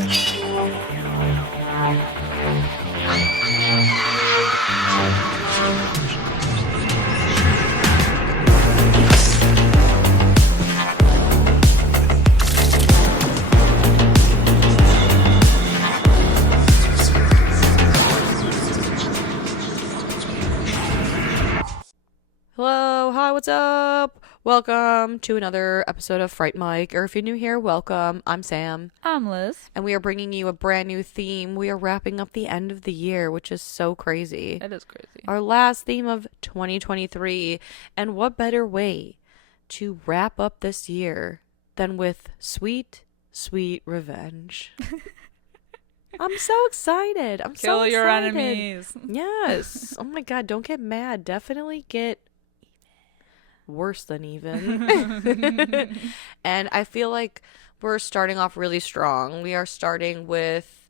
Hello, hi, what's up? Welcome to another episode of Fright Mic, or if you're new here, welcome. I'm Sam. I'm Liz. And we are bringing you a brand new theme. We are wrapping up the end of the year, which is so crazy. It is crazy. Our last theme of 2023. And what better way to wrap up this year than with sweet, sweet revenge? I'm so excited. I'm so excited. Kill your enemies. Yes. Oh my God, don't get mad. Definitely get worse than even. And I feel like we're starting off really strong. We are starting with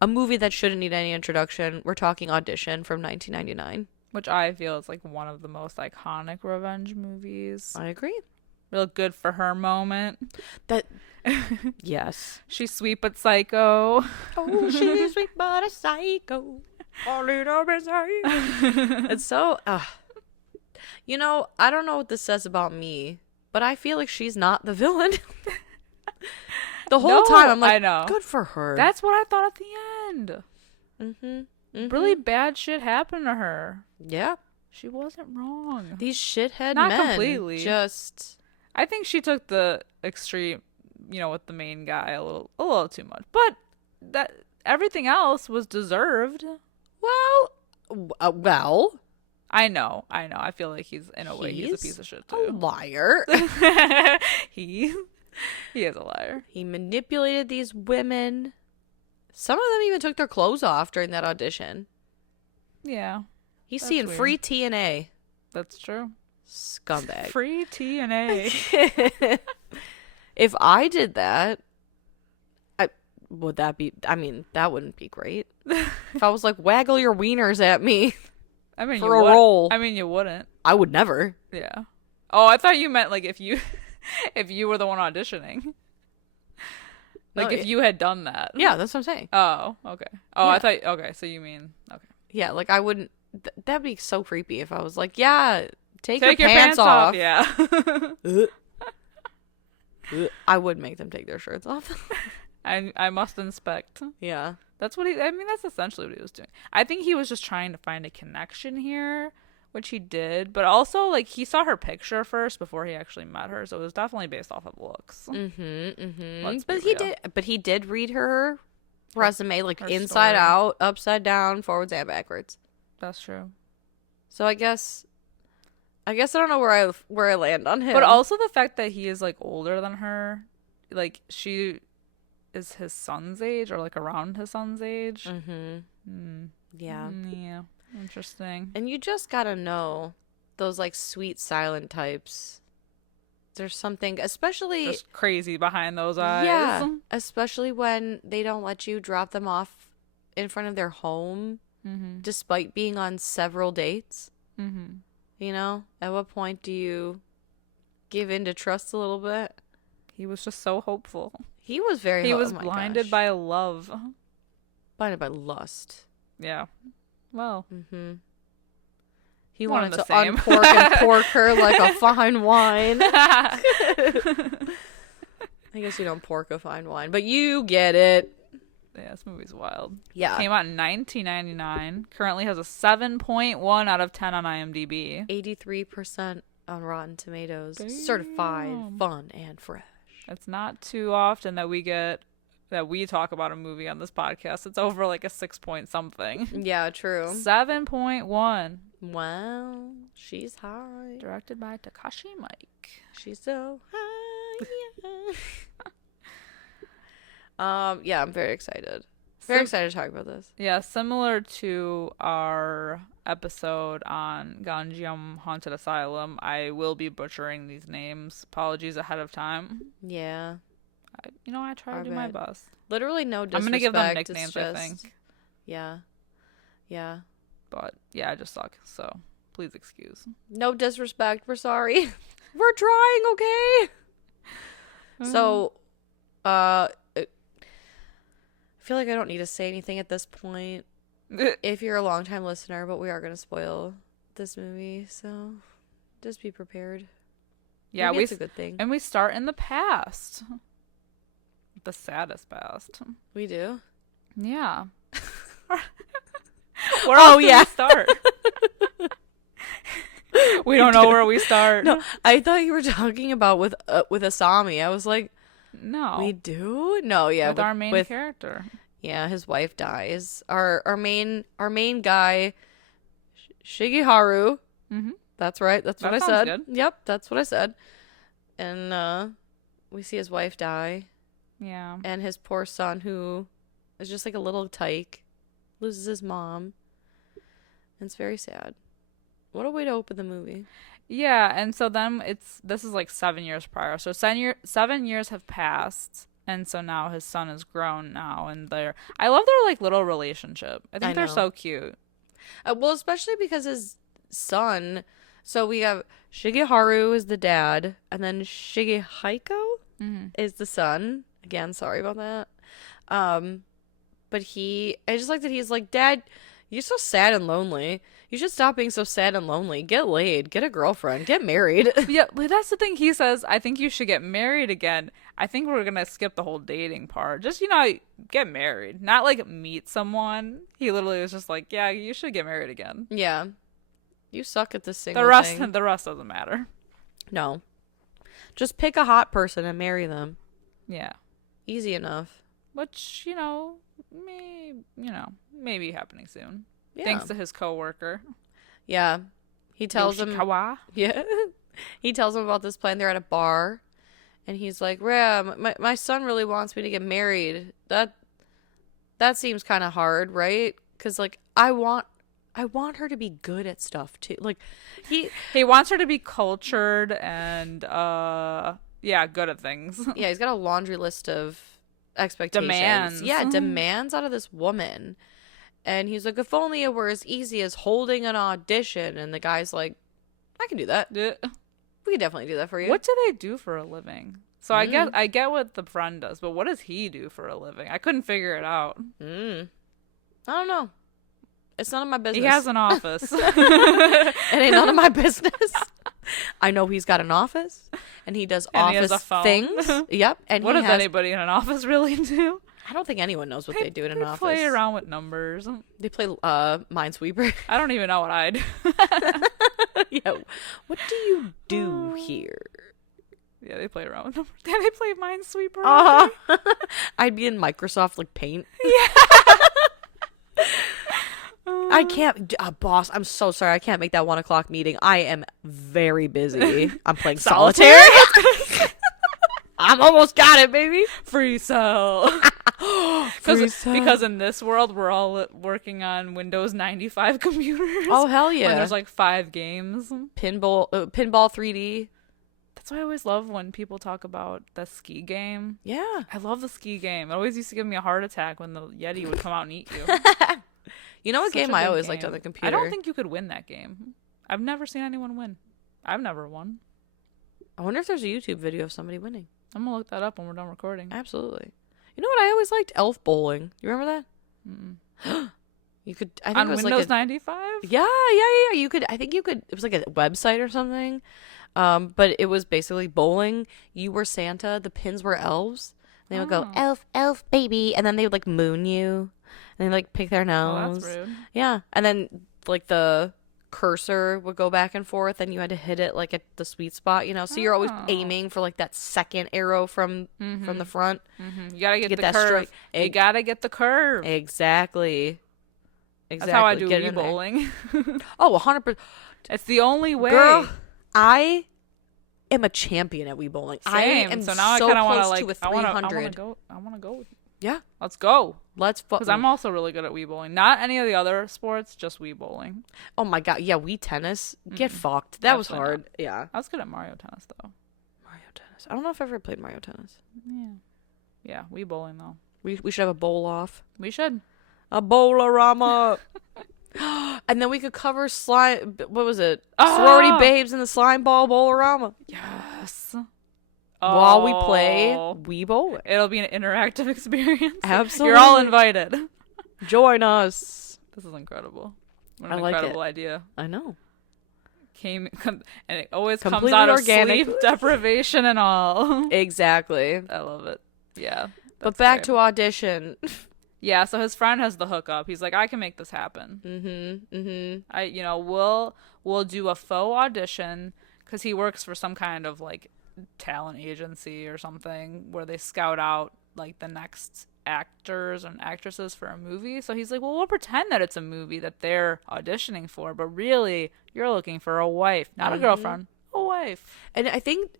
a movie that shouldn't need any introduction. We're talking Audition from 1999. Which I feel is like one of the most iconic revenge movies. I agree. Real good for her moment. That yes. She's sweet but psycho. Oh, she's sweet but a psycho. A little bit psycho. It's so you know, I don't know what this says about me, but I feel like she's not the villain. The whole time I'm like, I know. Good for her. That's what I thought at the end. Mm-hmm. Really bad shit happened to her. Yeah. She wasn't wrong. These shithead not men. Completely. Just I think she took the extreme, you know, with the main guy a little too much. But that everything else was deserved. Well, I know. I feel like he's in a way he's a piece of shit too. A liar. He is a liar. He manipulated these women. Some of them even took their clothes off during that audition. Yeah. He's seeing weird. Free TNA. That's true. Scumbag. Free TNA. If I did that, would that be, I mean, that wouldn't be great. If I was like, waggle your wieners at me. I mean, for a role. I mean, you wouldn't. I would never. Yeah. Oh, I thought you meant like if you were the one auditioning. Like if you had done that. Yeah, that's what I'm saying. Oh, okay. Oh, yeah. I thought, okay, so you mean, okay. Yeah, like I wouldn't, that'd be so creepy if I was like, yeah, take your pants off. Yeah. I would make them take their shirts off. I must inspect. Yeah. That's essentially what he was doing. I think he was just trying to find a connection here, which he did. But also, like, he saw her picture first before he actually met her. So it was definitely based off of looks. But he did read her resume, like, her inside story. out, upside down, forwards and backwards. That's true. So I guess I don't know where I land on him. But also the fact that he is, like, older than her. Like, she is his son's age or like around his son's age. Yeah. Yeah. Interesting. And you just gotta know those like sweet silent types. There's something especially just crazy behind those eyes. Yeah. Especially when they don't let you drop them off in front of their home despite being on several dates. You know? At what point do you give in to trust a little bit? He was just so hopeful. He was very He was blinded by love. Blinded by lust. Yeah. Well. He wanted to uncork and pork her like a fine wine. I guess you don't pork a fine wine, but you get it. Yeah, this movie's wild. Yeah. Came out in 1999. Currently has a 7.1 out of 10 on IMDb. 83% on Rotten Tomatoes. Damn. Certified fun and fresh. It's not too often that we talk about a movie on this podcast. It's over like a 6 point something. Yeah, true. 7.1. Wow, she's high. Directed by Takashi Mike. She's so high. Yeah, I'm very excited. Very excited to talk about this. Yeah, similar to our episode on Ganjiam Haunted Asylum, I will be butchering these names. Apologies ahead of time. Yeah. I try to do my best. Literally no disrespect. I'm going to give them nicknames, I think. Yeah. Yeah. But, yeah, I just suck, so please excuse. No disrespect. We're sorry. We're trying, okay? So, feel like I don't need to say anything at this point if you're a longtime listener, but we are going to spoil this movie, so just be prepared. Yeah, it's a good thing. And we start in the past. The saddest past. We do? Yeah. Where else do we start? We don't know where we start. No, I thought you were talking about with Asami. I was like, no. We do? No, yeah. With our main character. Yeah, his wife dies. Our main guy, Shigeharu. Mm-hmm. That's right. That's what I said. Good. Yep, that's what I said. And we see his wife die. Yeah. And his poor son, who is just like a little tyke, loses his mom. And it's very sad. What a way to open the movie. Yeah, and so then this is like 7 years prior. So 7 years have passed, and so now his son is grown now, and I love their like little relationship. I think they're so cute. Well, especially because his son. So we have Shigeharu is the dad, and then Shigehiko is the son. Again, sorry about that. But I just like that he's like, Dad, you're so sad and lonely. You should stop being so sad and lonely. Get laid. Get a girlfriend. Get married. Yeah, but that's the thing. He says, I think you should get married again. I think we're going to skip the whole dating part. Just, get married. Not like meet someone. He literally was just like, yeah, you should get married again. Yeah. You suck at this single thing. The rest doesn't matter. No. Just pick a hot person and marry them. Yeah. Easy enough. Which, maybe happening soon. Yeah. Thanks to his coworker. Yeah. He tells Yoshikawa. him. Yeah. He tells him about this plan. They're at a bar. And he's like, Ram, my son really wants me to get married. That seems kind of hard, right? Because, like, I want her to be good at stuff, too. Like, he wants her to be cultured and, good at things. Yeah, he's got a laundry list of expectations. Demands. Yeah, demands out of this woman. And he's like, if only it were as easy as holding an audition. And the guy's like, I can do that. We can definitely do that for you. What do they do for a living? So I get what the friend does, but what does he do for a living? I couldn't figure it out. I don't know. It's none of my business. He has an office. It ain't none of my business. I know he's got an office, and he does office things. Yep. And what does anybody in an office really do? I don't think anyone knows what they do in an office. They play around with numbers. They play Minesweeper. I don't even know what I do. Yeah. What do you do here? Yeah, they play around with numbers. Yeah, they play Minesweeper. I'd be in Microsoft like Paint. Yeah. I can't, boss. I'm so sorry. I can't make that 1 o'clock meeting. I am very busy. I'm playing solitaire. I'm almost got it, baby. Free cell. Because in this world, we're all working on Windows 95 computers. Oh, hell yeah. When there's like 5 games. Pinball 3D. That's why I always love when people talk about the ski game. Yeah. I love the ski game. It always used to give me a heart attack when the Yeti would come out and eat you. You know what game I always liked on the computer? I don't think you could win that game. I've never seen anyone win. I've never won. I wonder if there's a YouTube video of somebody winning. I'm going to look that up when we're done recording. Absolutely. You know what I always liked? Elf bowling. You remember that? Mm-mm. You could, I think on it was Windows like 95? Yeah. You could, I think you could, it was like a website or something. But it was basically bowling. You were Santa. The pins were elves. They would go, elf, baby. And then they would like moon you. And they like pick their nose. Oh, that's rude. Yeah. And then like the cursor would go back and forth and you had to hit it like at the sweet spot, So you're always aiming for like that second arrow from the front. Mm-hmm. You gotta get the that curve. You gotta get the curve. Exactly. That's how I do Wii bowling. Oh, 100%. It's the only way. Girl, I am a champion at Wii bowling. Same. I am so now so I kind of want close to like. to a 300. I want to go. Yeah. Let's go. Because I'm also really good at Wii bowling. Not any of the other sports, just Wii bowling. Oh my god, yeah, Wii tennis. Get fucked. That was hard. Not. Yeah. I was good at Mario tennis though. Mario tennis. I don't know if I've ever played Mario tennis. Yeah. Yeah, Wii bowling though. We should have a bowl off. We should. A bowlerama. And then we could cover slime. What was it? Sorority babes in the slime ball bowlerama. Yes. while we play Wii Bowling. It'll be an interactive experience. Absolutely. You're all invited. Join us. This is incredible. What I an like incredible idea. I know. And it always Completely comes out organic. of sleep deprivation and all. Exactly. I love it. Yeah. But back to audition. Yeah, so his friend has the hookup. He's like, I can make this happen. We'll do a faux audition because he works for some kind of like talent agency or something where they scout out like the next actors and actresses for a movie. So he's like, well, we'll pretend that it's a movie that they're auditioning for, but really you're looking for a wife, not a girlfriend, a wife. And I think,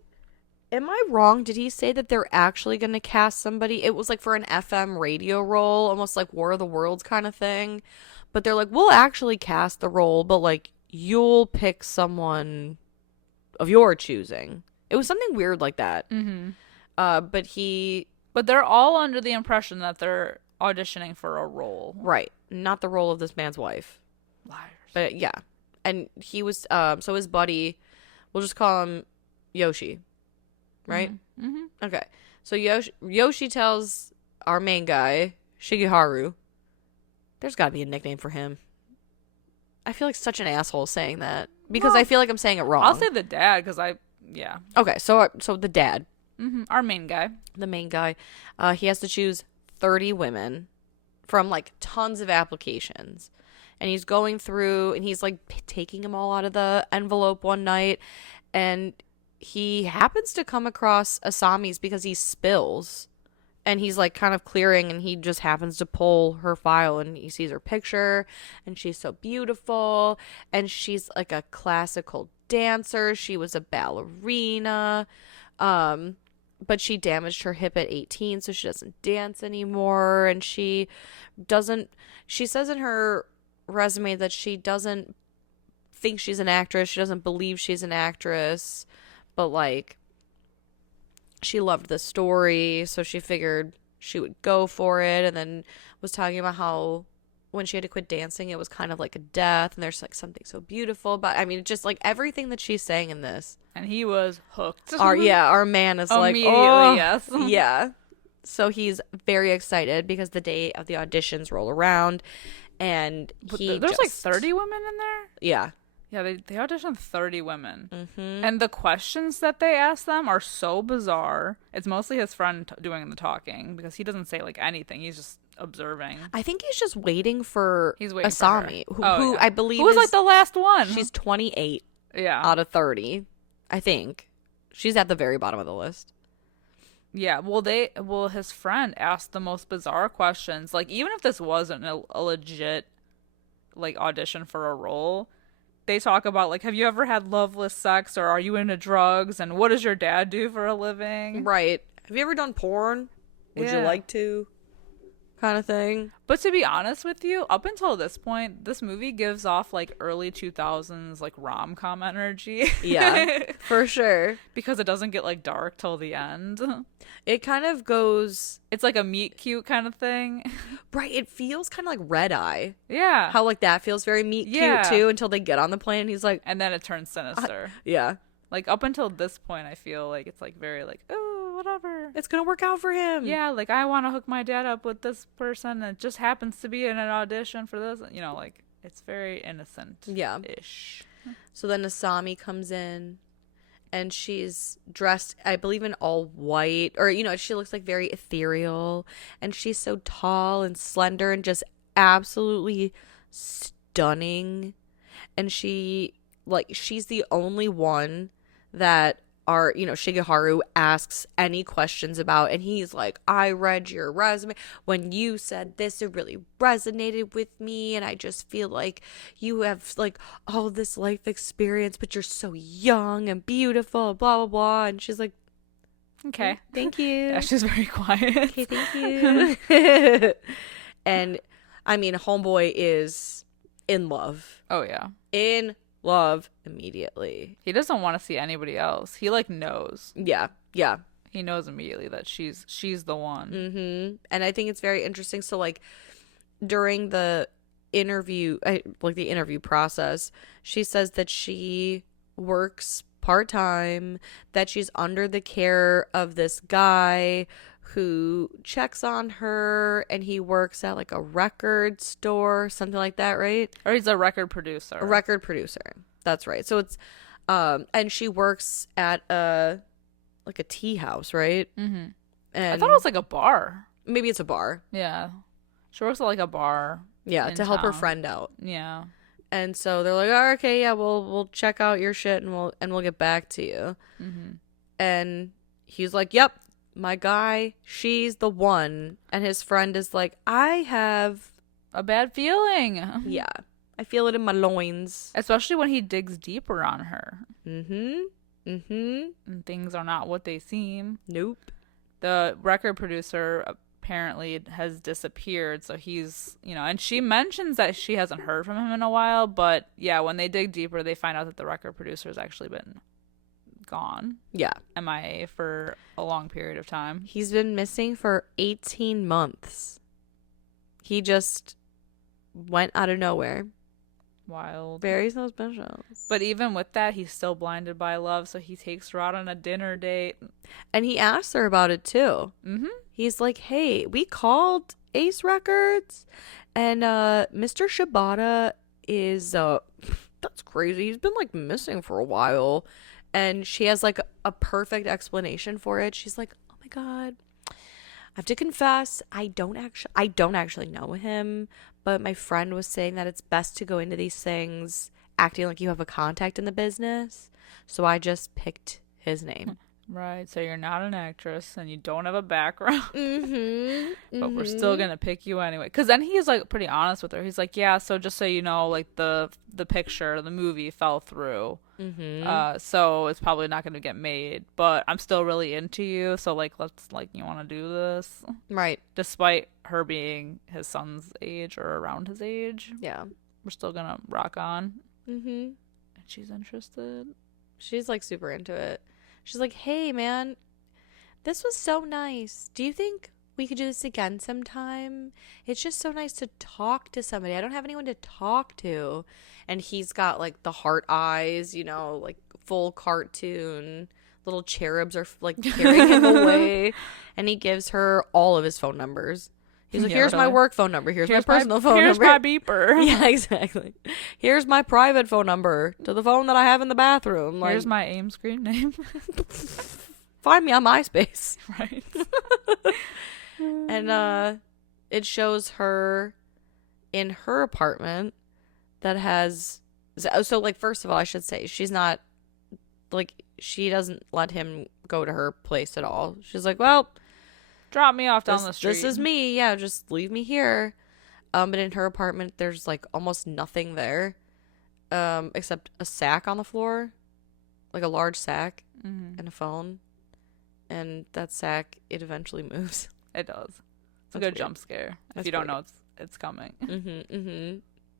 am I wrong? Did he say that they're actually going to cast somebody? It was like for an FM radio role, almost like War of the Worlds kind of thing. But they're like, we'll actually cast the role, but like you'll pick someone of your choosing. It was something weird like that. But they're all under the impression that they're auditioning for a role. Right. Not the role of this man's wife. Liars. But yeah. And he was, so his buddy, we'll just call him Yoshi. Right? Okay. So Yoshi tells our main guy, Shigeharu, there's got to be a nickname for him. I feel like such an asshole saying that. Because I feel like I'm saying it wrong. I'll say the dad because yeah. Okay, so the dad. Our main guy. The main guy. He has to choose 30 women from like tons of applications. And he's going through and he's like taking them all out of the envelope one night. And he happens to come across Asami's because he spills. And he's like kind of clearing and he just happens to pull her file and he sees her picture and she's so beautiful. And she's like a classical dancer. She was a ballerina. But she damaged her hip at 18, so she doesn't dance anymore. And she says in her resume that she doesn't think she's an actress. She doesn't believe she's an actress. But, like, she loved the story, so she figured she would go for it. And then was talking about how when she had to quit dancing, it was kind of like a death. And there's, like, something so beautiful. But, I mean, just, like, everything that she's saying in this. And he was hooked. Our man is like, immediately, yes. Yeah. So he's very excited because the day of the auditions roll around. And there's like 30 women in there? Yeah. Yeah, they auditioned 30 women. And the questions that they ask them are so bizarre. It's mostly his friend doing the talking because he doesn't say like anything. He's just observing. I think he's just waiting for Asami, for her. who I believe was like the last one. She's 28 yeah. out of 30, I think. She's at the very bottom of the list. Yeah, well, his friend asked the most bizarre questions. Like, even if this wasn't a legit, like, audition for a role, they talk about, like, have you ever had loveless sex, or are you into drugs, and what does your dad do for a living? Right. Have you ever done porn? Would you like to? Kind of thing. But to be honest with you, up until this point, this movie gives off like early 2000s like rom-com energy. Yeah, for sure. Because it doesn't get like dark till the end. It kind of goes... It's like a meet cute kind of thing. Right, it feels kind of like Red Eye. Yeah. How like that feels very meet cute too until they get on the plane and he's like... And then it turns sinister. Yeah. Like up until this point, I feel like it's like very like, oh, whatever. It's going to work out for him. Yeah, like I want to hook my dad up with this person and it just happens to be in an audition for this. You know, like it's very innocent. Yeah. Ish. So then Asami comes in and she's dressed, I believe, in all white. Or, you know, she looks like very ethereal. And she's so tall and slender and just absolutely stunning. And she's the only one that Shigeharu asks any questions about, and he's like, I read your resume. When you said this, it really resonated with me, and I just feel like you have like all this life experience, but you're so young and beautiful, blah blah blah. And she's like, okay, thank you. Yeah, she's very quiet. Okay, thank you. And I mean, homeboy is in love. Oh yeah, in love immediately. He doesn't want to see anybody else. He like knows. Yeah. He knows immediately that she's the one. Mm-hmm. And I think it's very interesting. So like during the interview, the interview process, she says that she works part-time, that she's under the care of this guy who checks on her, and he works at like a record store, something like that, right? Or he's a record producer. A record producer. That's right. So it's and she works at a tea house, right? Mm-hmm. And I thought it was like a bar. Maybe it's a bar. Yeah. She works at like a bar. Yeah, to help her town. friend out. Yeah. And so they're like, oh, okay, yeah, we'll check out your shit and we'll get back to you. Mm-hmm. And he's like, yep, my guy, she's the one. And his friend is like, I have a bad feeling. Yeah, I feel it in my loins. Especially when he digs deeper on her. Mm-hmm. Mm-hmm. And things are not what they seem. Nope. The record producer apparently has disappeared, so he's, and she mentions that she hasn't heard from him in a while, but yeah, when they dig deeper, they find out that the record producer has actually been gone. Yeah. MIA for a long period of time. He's been missing for 18 months. He just went out of nowhere. Wild. Very suspicious. But even with that, he's still blinded by love, so he takes her out on a dinner date. And he asks her about it too. Mm-hmm. He's like, hey, we called Ace Records, and Mr. Shibata is that's crazy. He's been like missing for a while. And she has like a perfect explanation for it. She's like, oh my God, I have to confess, I don't actually know him, but my friend was saying that it's best to go into these things acting like you have a contact in the business. So I just picked his name. Right, so you're not an actress and you don't have a background. Mm-hmm. But we're still gonna pick you anyway. Because then he's like pretty honest with her. He's like, yeah, so just so you know, like the picture, the movie fell through. Mm-hmm. So it's probably not gonna get made. But I'm still really into you, so like let's you wanna do this? Right. Despite her being his son's age or around his age. Yeah. We're still gonna rock on. Mm-hmm. And she's interested. She's like super into it. She's like, hey, man, this was so nice. Do you think we could do this again sometime? It's just so nice to talk to somebody. I don't have anyone to talk to. And he's got like the heart eyes, like full cartoon. Little cherubs are like carrying him away. And he gives her all of his phone numbers. He's like, here's my work phone number. Here's my personal phone number. Here's my beeper. Yeah, exactly. Here's my private phone number to the phone that I have in the bathroom. Like, here's my AIM screen name. Find me on MySpace. Right. And it shows her in her apartment that has... So, like, first of all, I should say, she's not... Like, she doesn't let him go to her place at all. She's like, well... Drop me off down the street. This is me. Yeah, just leave me here. But in her apartment, there's like almost nothing there, except a sack on the floor, like a large sack, and a phone. And that sack, it eventually moves. It does. It's That's a good weird. jump scare. That's if you don't weird. know it's coming. Mm-hmm.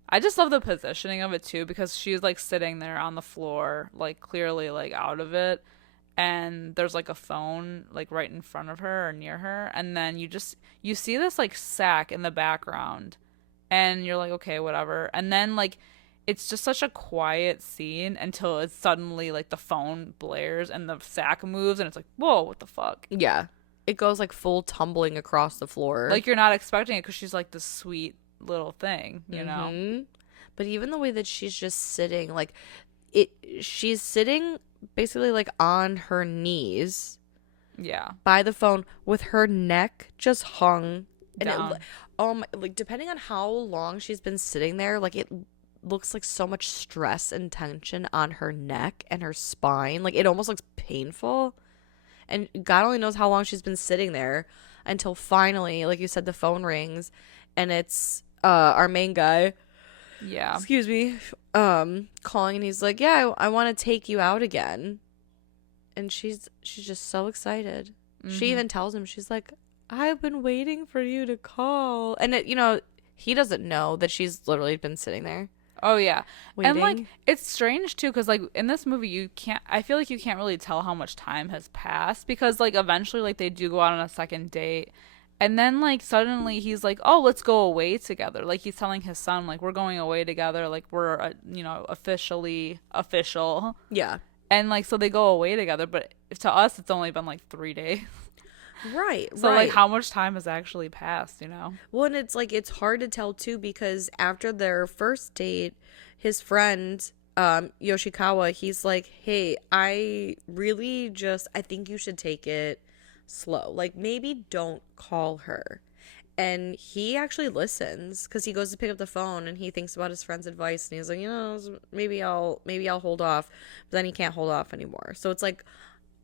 I just love the positioning of it too, because she's like sitting there on the floor, like clearly like out of it. And there's like a phone like right in front of her or near her, and then you see this like sack in the background, and you're like, okay, whatever. And then like it's just such a quiet scene until it's suddenly like the phone blares and the sack moves, and it's like, whoa, what the fuck? Yeah, it goes like full tumbling across the floor. Like you're not expecting it because she's like this sweet little thing, you know. But even the way that she's just sitting, like she's sitting basically like on her knees, by the phone with her neck just hung down. And like depending on how long she's been sitting there, like it looks like so much stress and tension on her neck and her spine. Like it almost looks painful, and God only knows how long she's been sitting there until finally, like you said, the phone rings, and it's our main guy. Yeah. Excuse me. Calling, and he's like, yeah, I want to take you out again. And she's just so excited. She even tells him, she's like, I've been waiting for you to call. And he doesn't know that she's literally been sitting there. Oh yeah. Waiting. And like it's strange too, because like in this movie I feel like you can't really tell how much time has passed, because like eventually like they do go out on a second date. And then, like, suddenly he's like, oh, let's go away together. Like, he's telling his son, like, we're going away together. Like, we're, official. Yeah. And, like, so they go away together, but to us, it's only been, like, 3 days. Right. So, like, how much time has actually passed, you know? Well, and it's, like, it's hard to tell, too, because after their first date, his friend, Yoshikawa, he's like, hey, I think you should take it slow. Like, maybe don't call her. And he actually listens because he goes to pick up the phone and he thinks about his friend's advice and he's like, maybe I'll hold off. But then he can't hold off anymore. So it's like,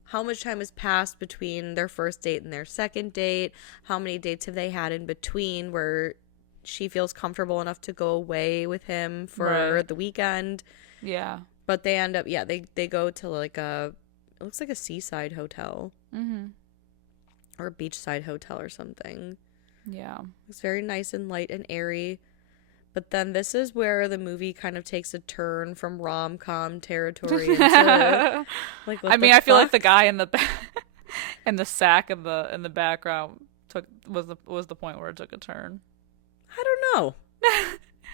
how much time has passed between their first date and their second date? How many dates have they had in between where she feels comfortable enough to go away with him for the weekend? Yeah. But they end up, they go to like it looks like a seaside hotel. Mm-hmm. Or a beachside hotel or something. Yeah. It's very nice and light and airy. But then this is where the movie kind of takes a turn from rom-com territory into like, I feel like the guy in the in the sack in the background was the point where it took a turn. I don't know.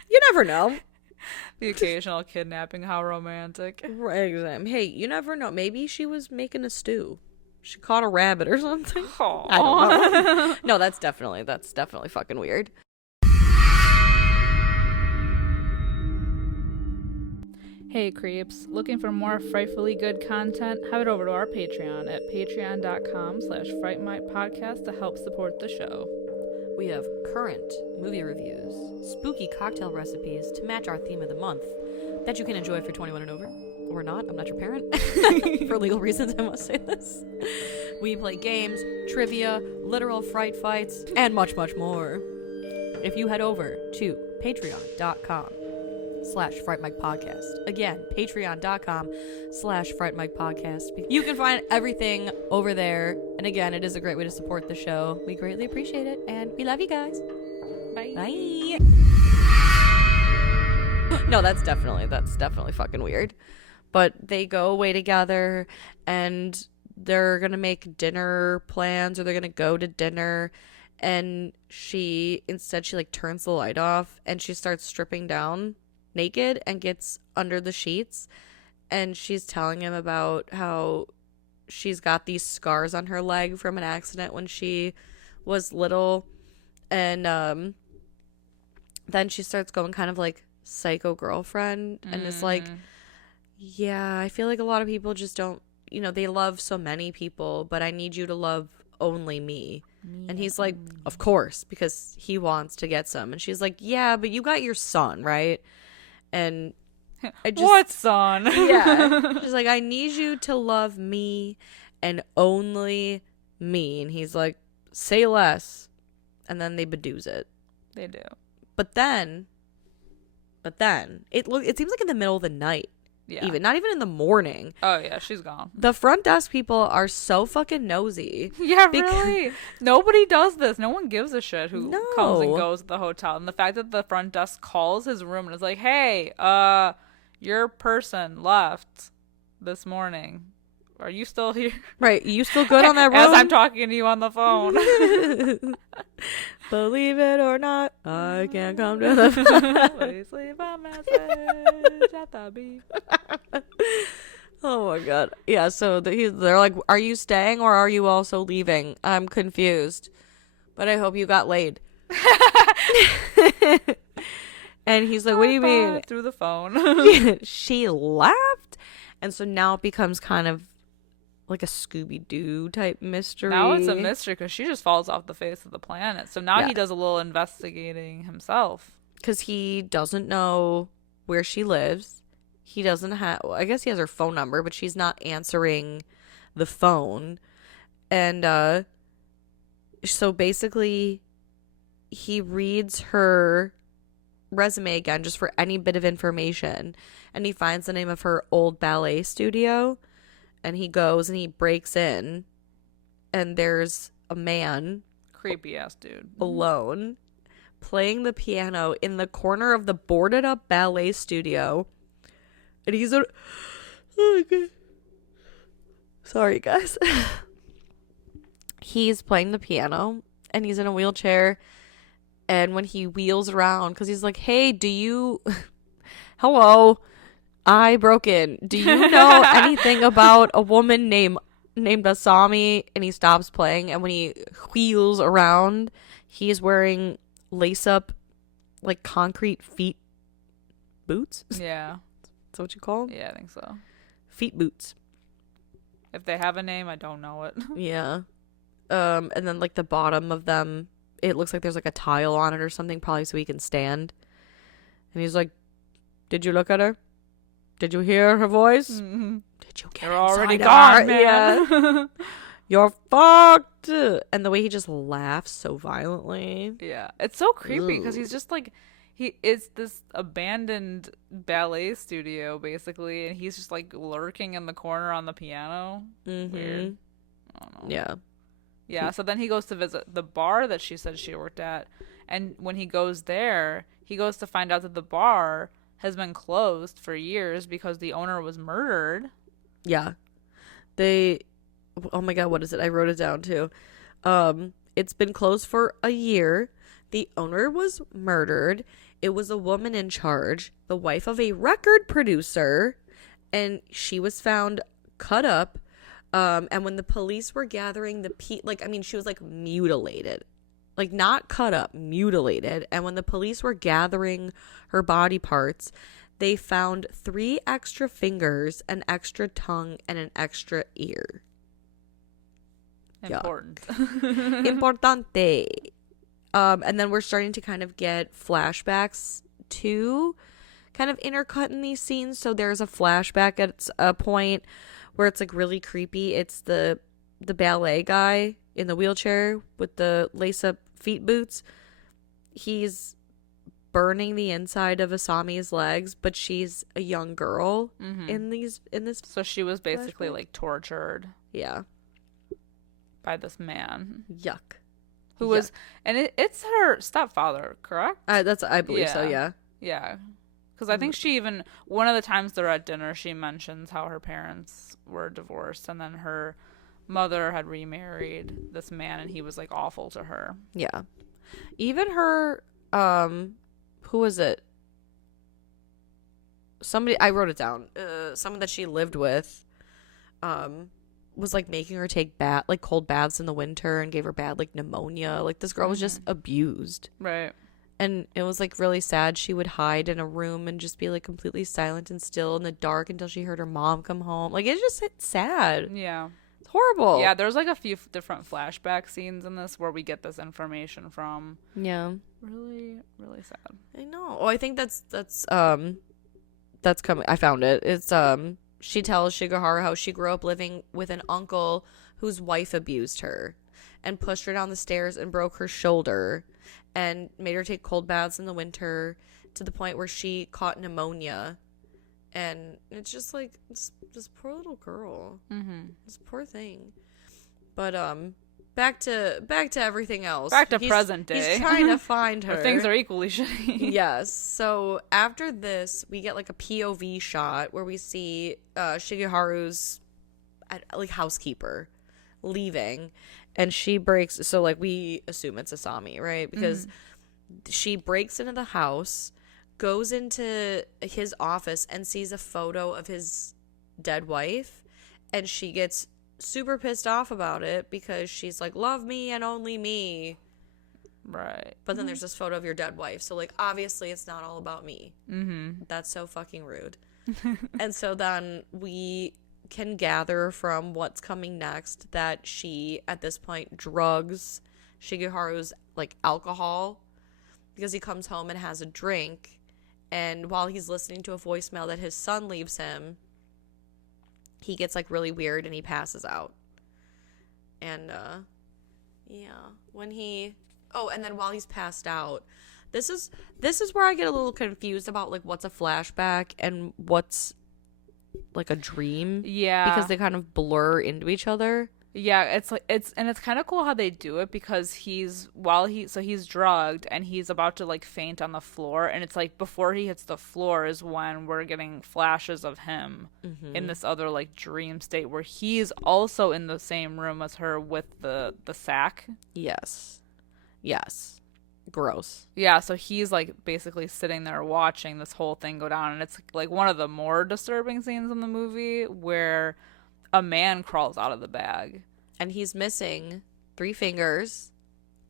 You never know. The occasional kidnapping, how romantic. Right, exactly. Hey, you never know. Maybe she was making a stew. She caught a rabbit or something. Aww. I don't know. No, that's definitely fucking weird. Hey creeps, looking for more frightfully good content? Head over to our Patreon at patreon.com/Fright Mic podcast to help support the show. We have current movie reviews, spooky cocktail recipes to match our theme of the month that you can enjoy if you're 21 and over. Or not, I'm not your parent. For legal reasons, I must say this. We play games, trivia, literal fright fights, and much, much more. If you head over to patreon.com/Fright Mic Podcast. Again, patreon.com/Fright Mic Podcast. You can find everything over there. And again, it is a great way to support the show. We greatly appreciate it. And we love you guys. Bye. Bye. No, that's definitely fucking weird. But they go away together and they're going to make dinner plans or they're going to go to dinner. And she like turns the light off and she starts stripping down naked and gets under the sheets. And she's telling him about how she's got these scars on her leg from an accident when she was little. And then she starts going kind of like psycho girlfriend and is like, yeah, I feel like a lot of people just don't, they love so many people, but I need you to love only me. And he's like, of course, because he wants to get some. And she's like, yeah, but you got your son, right? And I just, what son? Yeah. She's like, I need you to love me and only me. And he's like, say less. And then they bedooze it. They do. But then it seems like in the middle of the night. Yeah. Not even in the morning. Oh yeah, she's gone. The front desk people are so fucking nosy. Yeah, really. Nobody does this. No one gives a shit who comes and goes at the hotel. And the fact that the front desk calls his room and is like, "Hey, your person left this morning. Are you still here?" Right. You still good on that room? As I'm talking to you on the phone. Believe it or not, I can't come to the phone. Please leave a message at the beep. Oh my god. Yeah, so they're like, are you staying or are you also leaving? I'm confused. But I hope you got laid. And he's like, what do you mean? Through the phone. She left? And so now it becomes kind of like a Scooby-Doo type mystery. Now it's a mystery because she just falls off the face of the planet. So now he does a little investigating himself. Because he doesn't know where she lives. He doesn't have... Well, I guess he has her phone number, but she's not answering the phone. And so basically, he reads her resume again just for any bit of information. And he finds the name of her old ballet studio. And he goes and he breaks in. And there's a man... Creepy ass dude. Alone. Playing the piano in the corner of the boarded up ballet studio. And he's oh my god. Sorry guys. He's playing the piano and he's in a wheelchair, and when he wheels around, because he's like, hey, do you hello, eye broken. Do you know anything about a woman named Asami? And he stops playing, and when he wheels around, he's wearing lace up, like concrete feet boots. Yeah. Is that what you call them? Yeah, I think so. Feet boots. If they have a name, I don't know it. Yeah. And then like the bottom of them, it looks like there's like a tile on it or something, probably so he can stand. And he's like, "Did you look at her? Did you hear her voice? Mm-hmm. Did you get You're already gone, gone, man." Yeah. You're fucked." And the way he just laughs so violently. Yeah. It's so creepy because he's just like, it's this abandoned ballet studio, basically, and he's just like lurking in the corner on the piano. Mm-hmm. Weird. I don't know. Yeah. Yeah, so then he goes to visit the bar that she said she worked at, and when he goes there, he goes to find out that the bar has been closed for years because the owner was murdered. Yeah. Oh my god, what is it? I wrote it down too. It's been closed for a year. The owner was murdered. It was a woman in charge, the wife of a record producer, and she was found cut up. And when the police were gathering she was like mutilated, like not cut up, mutilated. And when the police were gathering her body parts, they found 3 extra fingers, an extra tongue, and an extra ear. Important. Importante. And then we're starting to kind of get flashbacks too, kind of intercut in these scenes. So there's a flashback at a point where it's like really creepy. It's the ballet guy in the wheelchair with the lace-up feet boots. He's burning the inside of Asami's legs, but she's a young girl in this. So she was basically flashback. like tortured. Yeah. By this man. Yuck. Who was, and it's her stepfather, correct? I believe so, yeah. Yeah. Because I think she even, one of the times they're at dinner, she mentions how her parents were divorced and then her mother had remarried this man and he was like awful to her. Yeah. Even her, who was it? Somebody, I wrote it down. Someone that she lived with, was like making her take cold baths in the winter and gave her bad like pneumonia. Like this girl was just abused. Right. And it was like really sad. She would hide in a room and just be like completely silent and still in the dark until she heard her mom come home. Like it's sad. Yeah. It's horrible. Yeah, there's like a few different flashback scenes in this where we get this information from. Yeah. Really, really sad. I know. Oh, I think that's coming. I found it. It's she tells Shigeharu how she grew up living with an uncle whose wife abused her and pushed her down the stairs and broke her shoulder and made her take cold baths in the winter to the point where she caught pneumonia. And it's just like this poor little girl. This poor thing. But back to everything else. Back to present day. He's trying to find her. Things are equally shitty. Yes. So after this, we get like a POV shot where we see Shigeharu's like housekeeper leaving, and she breaks. So like we assume it's Asami, right? Because she breaks into the house, goes into his office, and sees a photo of his dead wife, and she gets super pissed off about it because she's like, love me and only me. Right. But then there's this photo of your dead wife. So, like, obviously it's not all about me. That's so fucking rude. And so then we can gather from what's coming next that she, at this point, drugs Shigeharu's, like, alcohol because he comes home and has a drink. And while he's listening to a voicemail that his son leaves him, he gets like really weird and he passes out. And and then while he's passed out, this is where I get a little confused about like what's a flashback and what's like a dream. Yeah. Because they kind of blur into each other. Yeah, it's kind of cool how they do it because he's drugged and he's about to like faint on the floor, and it's like before he hits the floor is when we're getting flashes of him in this other like dream state where he's also in the same room as her with the sack. Yes. gross. Yeah, so he's like basically sitting there watching this whole thing go down, and it's like one of the more disturbing scenes in the movie where a man crawls out of the bag. And he's missing 3 fingers,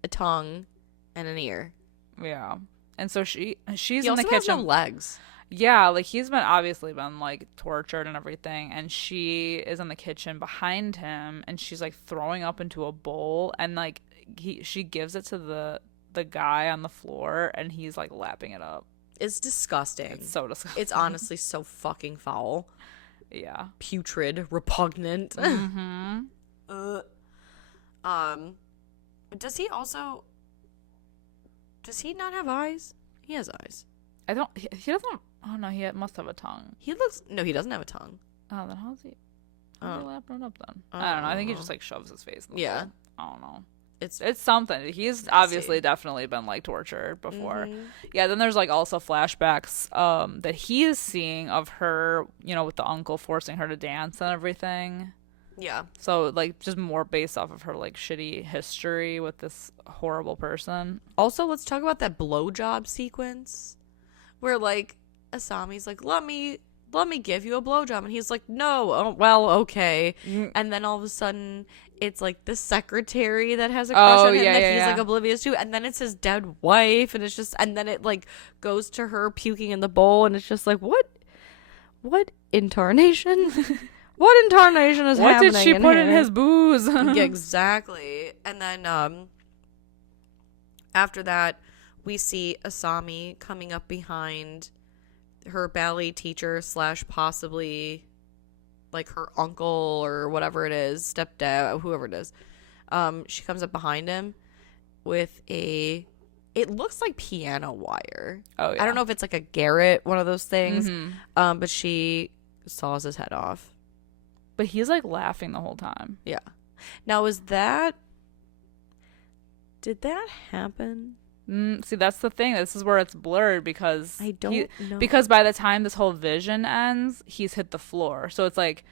a tongue, and an ear. Yeah. And so she's he in the also kitchen. has no legs. Yeah, like he's obviously been like tortured and everything, and she is in the kitchen behind him, and she's like throwing up into a bowl, and like she gives it to the guy on the floor, and he's like lapping it up. It's disgusting. It's so disgusting. It's honestly so fucking foul. Yeah. Putrid, repugnant. Mm-hmm. Does he not have eyes? He has eyes. He doesn't. Oh no, he must have a tongue. No, he doesn't have a tongue. Oh, then how's he lapping it up then? I don't know. I think he just like shoves his face in the bowl. I don't know. It's something. He's obviously definitely been like tortured before. Mm-hmm. Yeah, then there's like also flashbacks that he is seeing of her, with the uncle forcing her to dance and everything. Yeah. So like just more based off of her like shitty history with this horrible person. Also, let's talk about that blowjob sequence where like Asami's like, let me give you a blowjob, and he's like, no. Oh, well, okay. And then all of a sudden it's like the secretary that has a crush on him that he's like oblivious to, and then it's his dead wife, and it's just, and then it like goes to her puking in the bowl, and it's just like, what incarnation? What incarnation is happening? What did she put in his booze? Yeah, exactly. And then after that, we see Asami coming up behind her ballet teacher / possibly like her uncle or whatever it is, stepdad, whoever it is. She comes up behind him with it looks like piano wire. Oh, yeah. I don't know if it's like a garrote, one of those things. Mm-hmm. But she saws his head off. But he's like laughing the whole time. Yeah. Now, did that happen? See, that's the thing. This is where it's blurred because I don't know. Because by the time this whole vision ends, he's hit the floor. So it's like,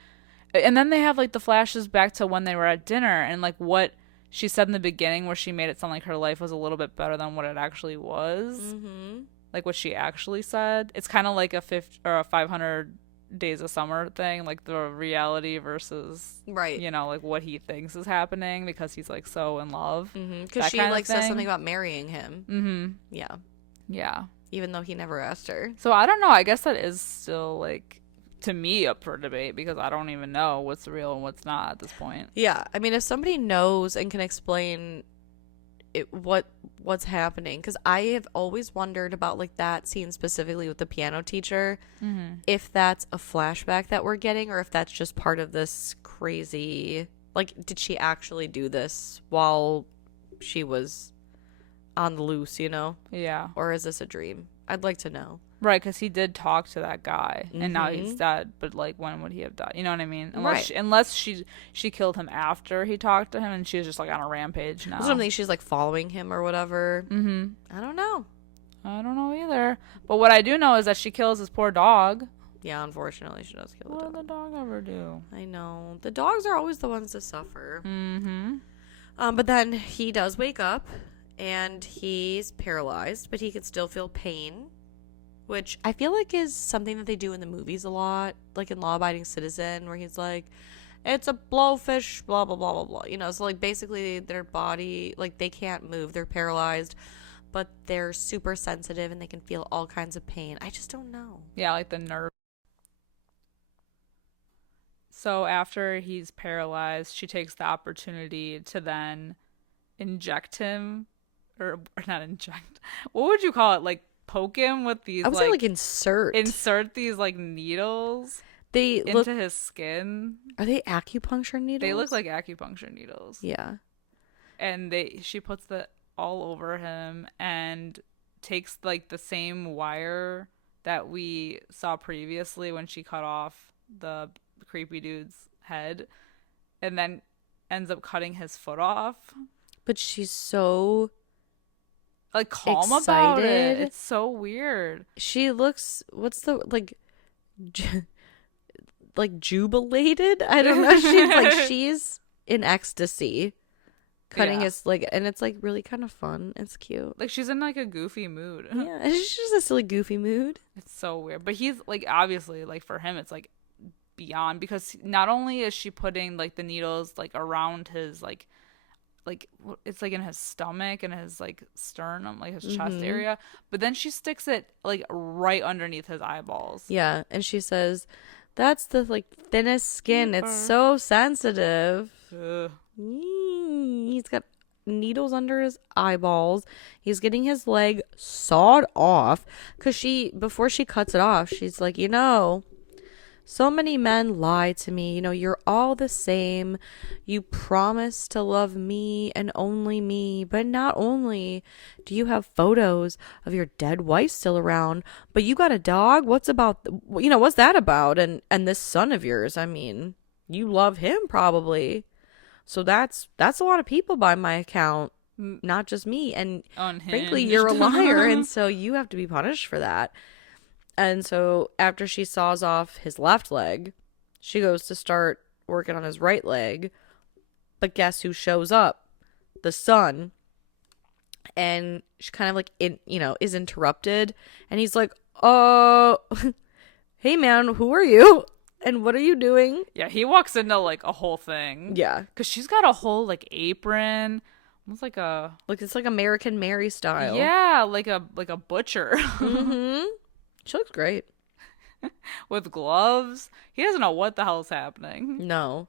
and then they have like the flashes back to when they were at dinner and like what she said in the beginning, where she made it sound like her life was a little bit better than what it actually was. Mm-hmm. Like what she actually said. It's kind of like a 500 Days of Summer thing, like the reality versus right, like what he thinks is happening because he's like so in love. Because she like says something about marrying him. Yeah, even though he never asked her. So I don't know, I guess that is still like to me up for debate because I don't even know what's real and what's not at this point. Yeah, I mean, if somebody knows and can explain what's happening, because I have always wondered about like that scene specifically with the piano teacher, if that's a flashback that we're getting or if that's just part of this crazy, like, did she actually do this while she was on the loose, Yeah, or is this a dream? I'd like to know. Right, because he did talk to that guy, and now he's dead. But like, when would he have died? You know what I mean? Unless she killed him after he talked to him, and she was just like on a rampage now. Something she's like following him or whatever. I don't know. I don't know either. But what I do know is that she kills his poor dog. Yeah, unfortunately, she does kill the dog. What did the dog ever do? I know. The dogs are always the ones to suffer. But then he does wake up, and he's paralyzed, but he can still feel pain. Which I feel like is something that they do in the movies a lot, like in Law Abiding Citizen, where he's like, it's a blowfish, blah, blah, blah, blah, blah. So like basically their body, like they can't move, they're paralyzed, but they're super sensitive and they can feel all kinds of pain. I just don't know. Yeah, like the nerve. So after he's paralyzed, she takes the opportunity to then inject him, or not inject. What would you call it? Like, poke him with these, I would say like insert these like needles into his skin. Are they acupuncture needles? They look like acupuncture needles. Yeah. And she puts that all over him and takes like the same wire that we saw previously when she cut off the creepy dude's head, and then ends up cutting his foot off. But she's so like calm about it. It's so weird. She looks, what's the like jubilated? I don't know. She's in ecstasy. cutting his like, and it's like really kind of fun. It's cute. Like she's in like a goofy mood. Yeah, it's just a silly goofy mood. It's so weird. But he's like, obviously, like for him it's like beyond, because not only is she putting like the needles like around his like it's like in his stomach and his like sternum, like his chest area, but then she sticks it like right underneath his eyeballs. Yeah, and she says, "That's the like thinnest skin. It's so sensitive." He's got needles under his eyeballs. He's getting his leg sawed off because before she cuts it off, she's like, so many men lie to me. You're all the same. You promise to love me and only me. But not only do you have photos of your dead wife still around, but you got a dog? What's that about? And this son of yours, I mean, you love him probably. So that's a lot of people by my account, not just me. And Unhinged. Frankly, you're a liar. And so you have to be punished for that. And so after she saws off his left leg, she goes to start working on his right leg. But guess who shows up? The son. And she kind of like, is interrupted. And he's like, "Oh, hey man, who are you? And what are you doing?" Yeah, he walks into like a whole thing. Yeah. Because she's got a whole like apron. Almost like it's like American Mary style. Yeah, like a butcher. Mm-hmm. She looks great. With gloves. He doesn't know what the hell's happening. No.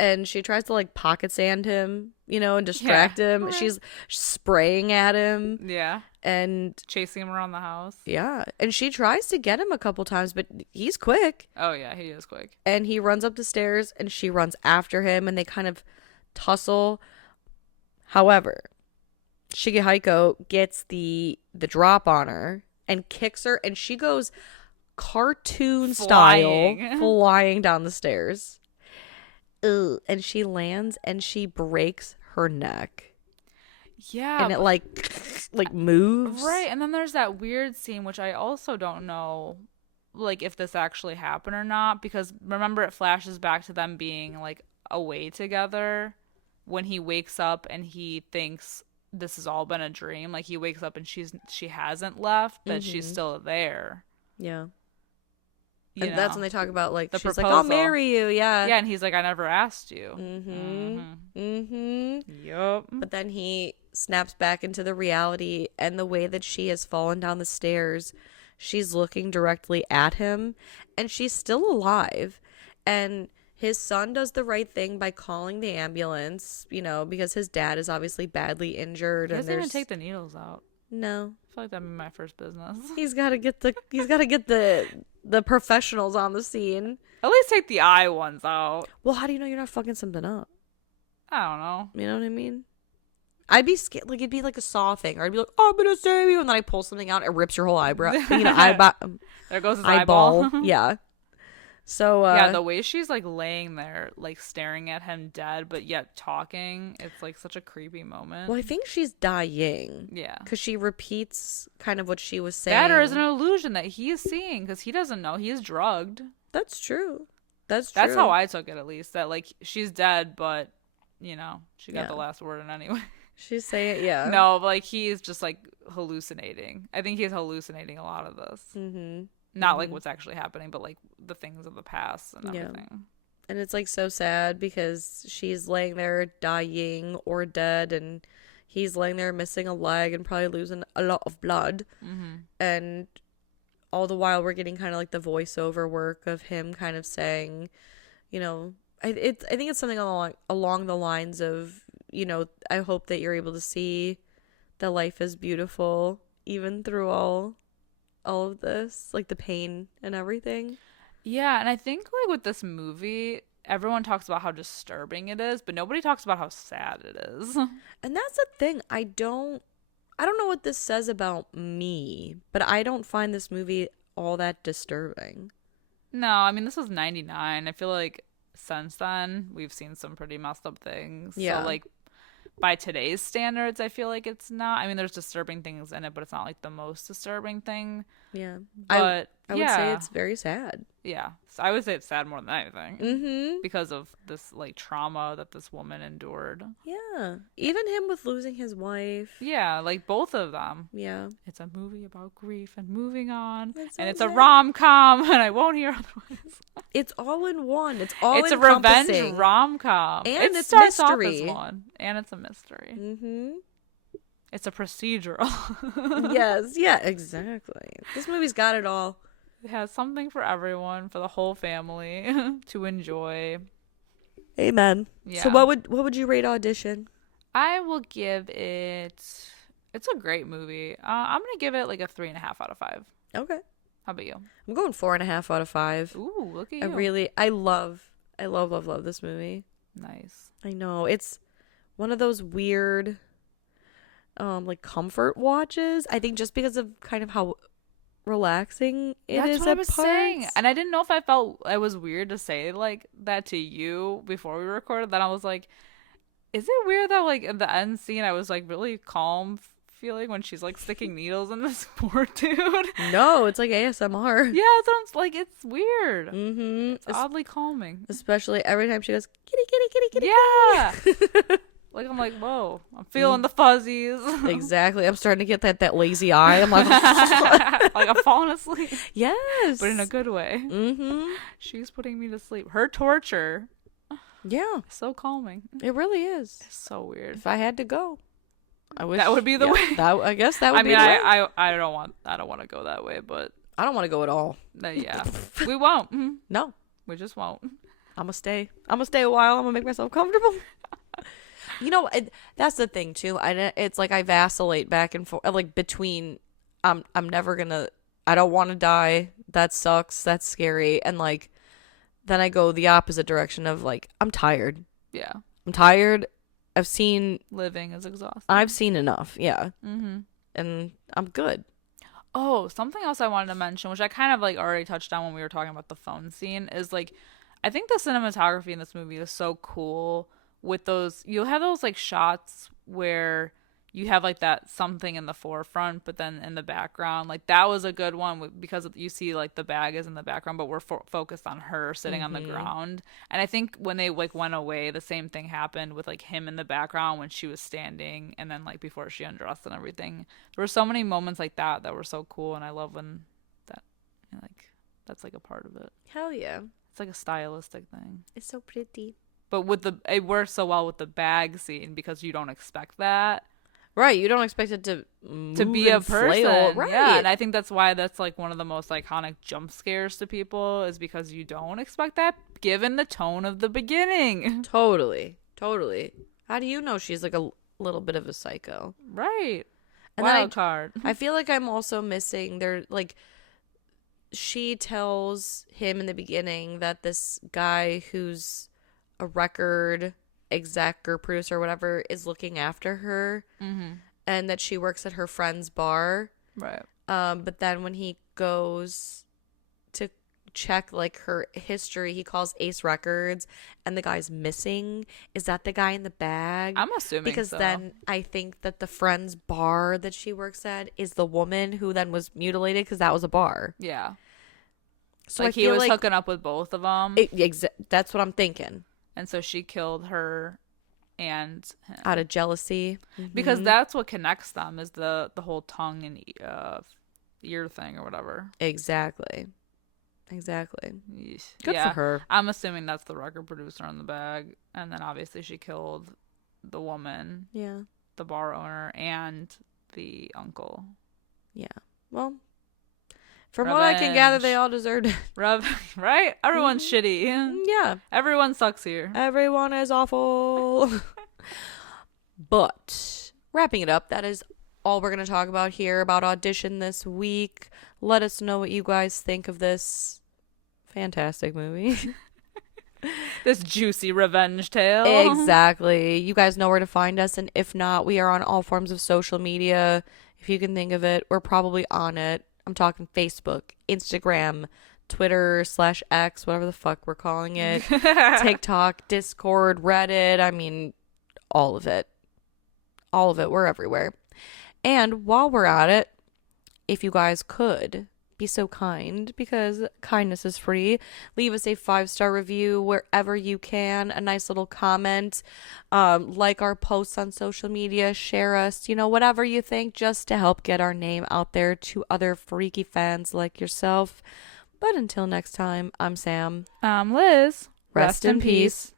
And she tries to like pocket sand him, and distract him. She's spraying at him. Yeah. And chasing him around the house. Yeah. And she tries to get him a couple times, but he's quick. Oh, yeah, he is quick. And he runs up the stairs and she runs after him and they kind of tussle. However, Shigehiko gets the drop on her and kicks her, and she goes cartoon style flying down the stairs. Ugh. And she lands and she breaks her neck. Yeah. And it like moves. Right. And then there's that weird scene, which I also don't know like if this actually happened or not, because remember it flashes back to them being like away together when he wakes up and he thinks this has all been a dream. Like he wakes up and she hasn't left, that she's still there. Yeah. And that's when they talk about like, the she's proposal. like, "I'll marry you." Yeah. Yeah. And he's like, "I never asked you." Yep. But then he snaps back into the reality, and the way that she has fallen down the stairs, she's looking directly at him and she's still alive. And his son does the right thing by calling the ambulance, because his dad is obviously badly injured. He doesn't even take the needles out. No. I feel like that'd be my first business. He's got to get the professionals on the scene. At least take the eye ones out. Well, how do you know you're not fucking something up? I don't know. You know what I mean? I'd be scared. Like, it'd be like a Saw thing. Or I'd be like, "Oh, I'm going to save you." And then I pull something out. It rips your whole eyebrow. There goes his eyeball. Yeah. So, yeah, the way she's like laying there, like staring at him dead, but yet talking, it's like such a creepy moment. Well, I think she's dying. Yeah. Because she repeats kind of what she was saying. That or is an illusion that he is seeing, because he doesn't know. He is drugged. That's true. That's how I took it, at least. That like she's dead, but she got the last word in anyway. She's saying, yeah. No, but like he's just like hallucinating. I think he's hallucinating a lot of this. Mm-hmm. Not like what's actually happening, but like the things of the past and everything. Yeah. And it's like so sad because she's laying there dying or dead, and he's laying there missing a leg and probably losing a lot of blood. Mm-hmm. And all the while we're getting kind of like the voiceover work of him kind of saying, I think it's something along the lines of, "I hope that you're able to see that life is beautiful even through all of this, like the pain and everything." Yeah, and I think like with this movie, everyone talks about how disturbing it is, but nobody talks about how sad it is. And that's the thing. I don't know what this says about me, but I don't find this movie all that disturbing. No, I mean, this was 99. I feel like since then we've seen some pretty messed up things. Yeah. So like by today's standards, I feel like it's not. I mean, there's disturbing things in it, but it's not like the most disturbing thing. Yeah. But I would say it's very sad. Yeah. So I would say it's sad more than anything. Mm-hmm. Because of this, like, trauma that this woman endured. Yeah. Even him with losing his wife. Yeah, like, both of them. Yeah. It's a movie about grief and moving on. That's and so it's a sad. rom-com, and I won't hear otherwise. It's all in one. It's all It's a revenge encompassing. rom-com. And it it's starts mystery. off as one. And it's a mystery. Mm-hmm. It's a procedural. Yes. Yeah, exactly. This movie's got it all. It has something for everyone, for the whole family to enjoy. Amen. Yeah. So what would you rate Audition? I will give it. It's a great movie. I'm gonna give it like a 3.5 out of 5. Okay. How about you? I'm going 4.5 out of 5. Ooh, look at you. I love this movie. Nice. I know. It's one of those weird like comfort watches. I think just because of kind of how relaxing it is. That's what I was parts. saying. And I didn't know if I felt it was weird to say like that to you before we recorded. Then I was like, is it weird that like in the end scene I was like really calm feeling when she's like sticking needles in this poor dude? No, it's like ASMR. Yeah, it sounds like it's weird. Mm-hmm. It's oddly calming. Especially every time she goes, kitty, kitty, kitty, kitty. Yeah. Kitty. Like, I'm like, whoa, I'm feeling the fuzzies. Exactly. I'm starting to get that lazy eye. I'm like, like I'm falling asleep. Yes. But in a good way. Mm-hmm. She's putting me to sleep. Her torture. Yeah. So calming. It really is. It's so weird. If I had to go, I wish that would be the way. I guess that would be the the way. I don't want to go that way, but I don't want to go at all. Yeah. We won't. No. We just won't. I'm gonna stay a while. I'm gonna make myself comfortable. You know, that's the thing too. It's like I vacillate back and forth, like between I'm never gonna, I don't want to die. That sucks. That's scary. And like, then I go the opposite direction of like, I'm tired. Yeah. I'm tired. Living is exhausting. I've seen enough. Yeah. Mm-hmm. And I'm good. Oh, something else I wanted to mention, which I kind of like already touched on when we were talking about the phone scene, is like, I think the cinematography in this movie is so cool. With those, you'll have those like shots where you have like that something in the forefront, but then in the background, like that was a good one because you see like the bag is in the background, but we're focused on her sitting on the ground. And I think when they like went away, the same thing happened with like him in the background when she was standing, and then like before she undressed and everything. There were so many moments like that were so cool, and I love when that, you know, like that's like a part of it. Hell yeah. It's like a stylistic thing. It's so pretty. But it works so well with the bag scene because you don't expect that. Right, you don't expect it to be a person. Right. Yeah, and I think that's why that's like one of the most iconic jump scares to people, is because you don't expect that given the tone of the beginning. Totally. How do you know she's like a little bit of a psycho? Right. And Wild card. I feel like I'm also missing like she tells him in the beginning that this guy who's a record exec or producer or whatever is looking after her, and that she works at her friend's bar. Right. But then when he goes to check like her history, he calls Ace Records, and the guy's missing. Is that the guy in the bag? I'm assuming because so. Then I think that the friend's bar that she works at is the woman who then was mutilated because that was a bar. Yeah. So like he was hooking up with both of them. That's what I'm thinking. And so she killed her and him. Out of jealousy. Because that's what connects them, is the whole tongue and ear thing or whatever. Exactly. Good Yeah, for her. I'm assuming that's the record producer on the bag. And then obviously she killed the woman. Yeah. The bar owner and the uncle. Yeah. Well, from what I can gather, they all deserved it. Right? Everyone's shitty. Yeah. Everyone sucks here. Everyone is awful. But wrapping it up, that is all we're going to talk about here about Audition this week. Let us know what you guys think of this fantastic movie. This juicy revenge tale. Exactly. You guys know where to find us, and if not, we are on all forms of social media. If you can think of it, we're probably on it. I'm talking Facebook, Instagram, Twitter/X, whatever the fuck we're calling it, TikTok, Discord, Reddit. I mean, all of it. All of it. We're everywhere. And while we're at it, if you guys could be so kind, because kindness is free. Leave us a 5-star review wherever you can, a nice little comment, like our posts on social media, share us, whatever you think, just to help get our name out there to other freaky fans like yourself. But until next time, I'm Sam. I'm Liz. Rest in peace.